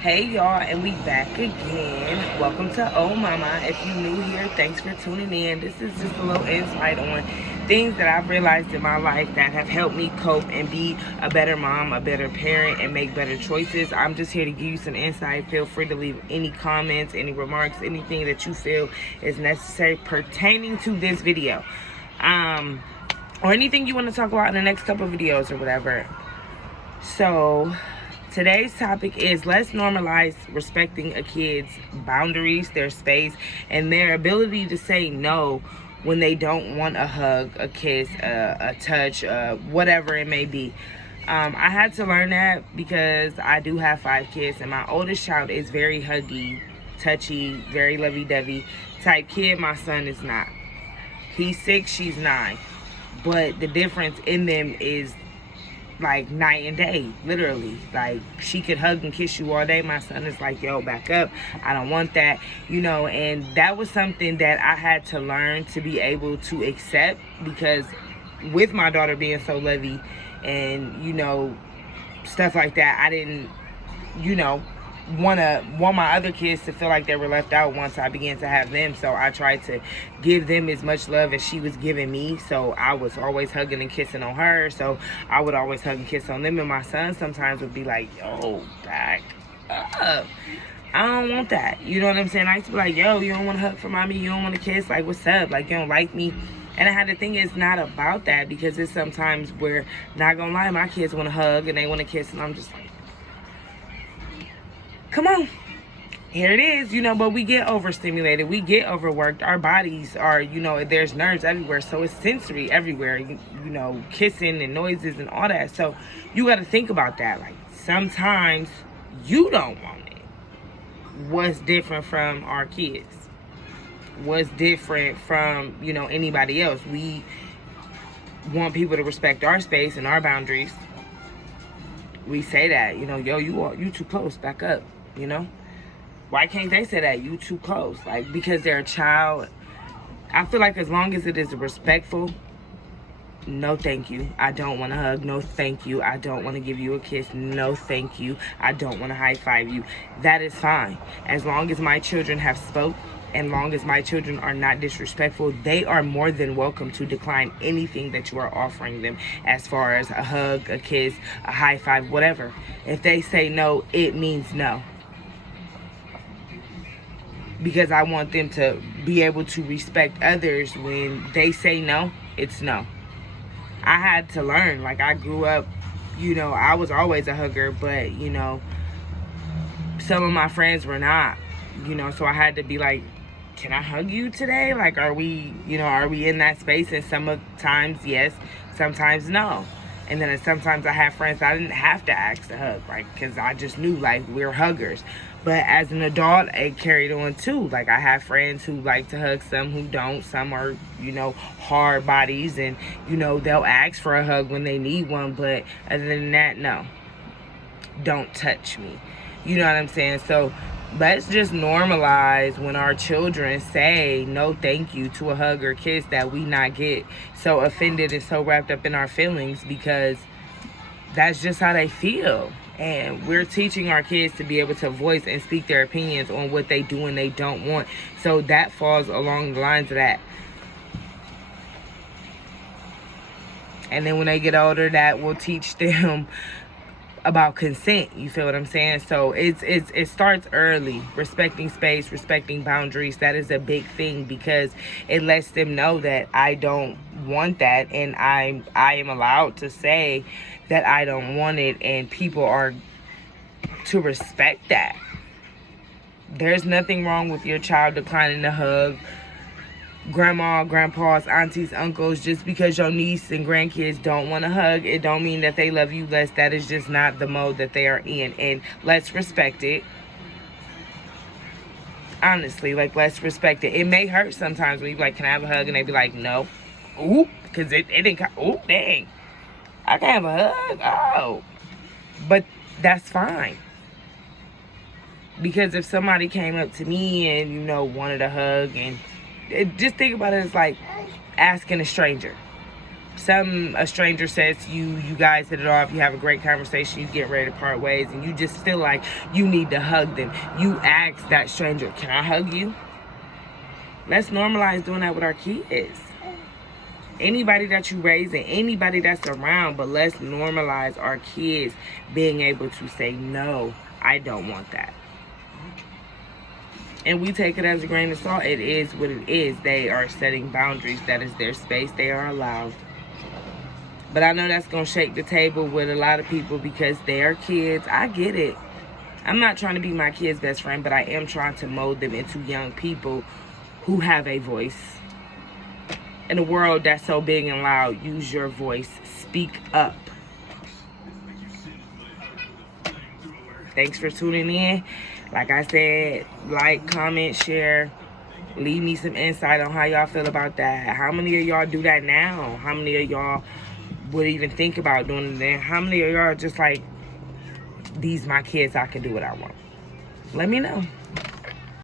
Hey y'all, and we back again. Welcome to Oh Mama. If you're new here, thanks for tuning in. This is just a little insight on things that I've realized in my life that have helped me cope and be a better mom, a better parent, and make better choices. I'm just here to give you some insight. Feel free to leave any comments, any remarks, anything that you feel is necessary pertaining to this video. Or anything you want to talk about in the next couple of videos or whatever. So today's topic is let's normalize respecting a kid's boundaries, their space, and their ability to say no when they don't want a hug, a kiss, a touch, whatever it may be. I had to learn that because I do have 5 kids, and my oldest child is very huggy, touchy, very lovey-dovey type kid. My son is not. He's 6, she's 9. But the difference in them is like night and day, literally. Like, she could hug and kiss you all day. My son is like, yo, back up, I don't want that, and that was something that I had to learn to be able to accept, because with my daughter being so lovey and stuff like that, I didn't want my other kids to feel like they were left out once I began to have them. So I tried to give them as much love as she was giving me. So I was always hugging and kissing on her, so I would always hug and kiss on them. And my son sometimes would be like, yo, back up, I don't want that, you know what I'm saying? I used to be like, yo, you don't want to hug for mommy, you don't want to kiss, like, what's up, like, you don't like me? And I had to think it's not about that, because it's sometimes where, not gonna lie, my kids want to hug and they want to kiss, and I'm just like, come on, here it is, but we get overstimulated, we get overworked, our bodies are, there's nerves everywhere, so it's sensory everywhere, kissing and noises and all that. So you got to think about that. Like, sometimes you don't want it. What's different from our kids? What's different from, anybody else? We want people to respect our space and our boundaries. We say that, yo, you too close, back up, Why can't they say that? You too close. Like, because they're a child. I feel like as long as it is respectful, no thank you, I don't want to hug. No thank you, I don't want to give you a kiss. No thank you, I don't want to high five you. That is fine. As long as my children have spoke, and long as my children are not disrespectful, they are more than welcome to decline anything that you are offering them, as far as a hug, a kiss, a high five, whatever. If they say no, it means no. Because I want them to be able to respect others. When they say no, it's no. I had to learn. Like, I grew up, I was always a hugger, but, some of my friends were not, so I had to be like, can I hug you today? Like, are we in that space? And sometimes yes, sometimes no. And then sometimes I have friends I didn't have to ask to hug, like, because I just knew, like, we're huggers. But as an adult, it carried on too. Like, I have friends who like to hug, some who don't. Some are, hard bodies, and, they'll ask for a hug when they need one. But other than that, no. Don't touch me. You know what I'm saying? So let's just normalize when our children say no thank you to a hug or kiss, that we not get so offended and so wrapped up in our feelings, because that's just how they feel. And we're teaching our kids to be able to voice and speak their opinions on what they do and they don't want. So that falls along the lines of that. And then when they get older, that will teach them about consent. You feel what I'm saying? So it starts early. Respecting space, respecting boundaries, that is a big thing, because it lets them know that I don't want that, and I am allowed to say that I don't want it, and people are to respect that. There's nothing wrong with your child declining a hug, grandma, grandpas, aunties, uncles. Just because your niece and grandkids don't want to hug, it don't mean that they love you less. That is just not the mode that they are in, and let's respect it. Honestly, like, let's respect it. It may hurt sometimes when you like, can I have a hug? And they be like, no. Ooh, because it didn't, oh, dang, I can have a hug. Oh, but that's fine. Because if somebody came up to me and, wanted a hug, and just think about it as like asking a stranger. a stranger says to you, you guys hit it off, you have a great conversation, you get ready to part ways, and you just feel like you need to hug them. You ask that stranger, can I hug you? Let's normalize doing that with our kids. Anybody that you raise and anybody that's around, but let's normalize our kids being able to say, no, I don't want that. And we take it as a grain of salt. It is what it is. They are setting boundaries. That is their space. They are allowed. But I know that's going to shake the table with a lot of people because they are kids. I get it. I'm not trying to be my kid's best friend, but I am trying to mold them into young people who have a voice. In a world that's so big and loud, use your voice. Speak up. Thanks for tuning in. Like I said, like, comment, share. Leave me some insight on how y'all feel about that. How many of y'all do that now? How many of y'all would even think about doing it then? How many of y'all are just like, these my kids, I can do what I want? Let me know.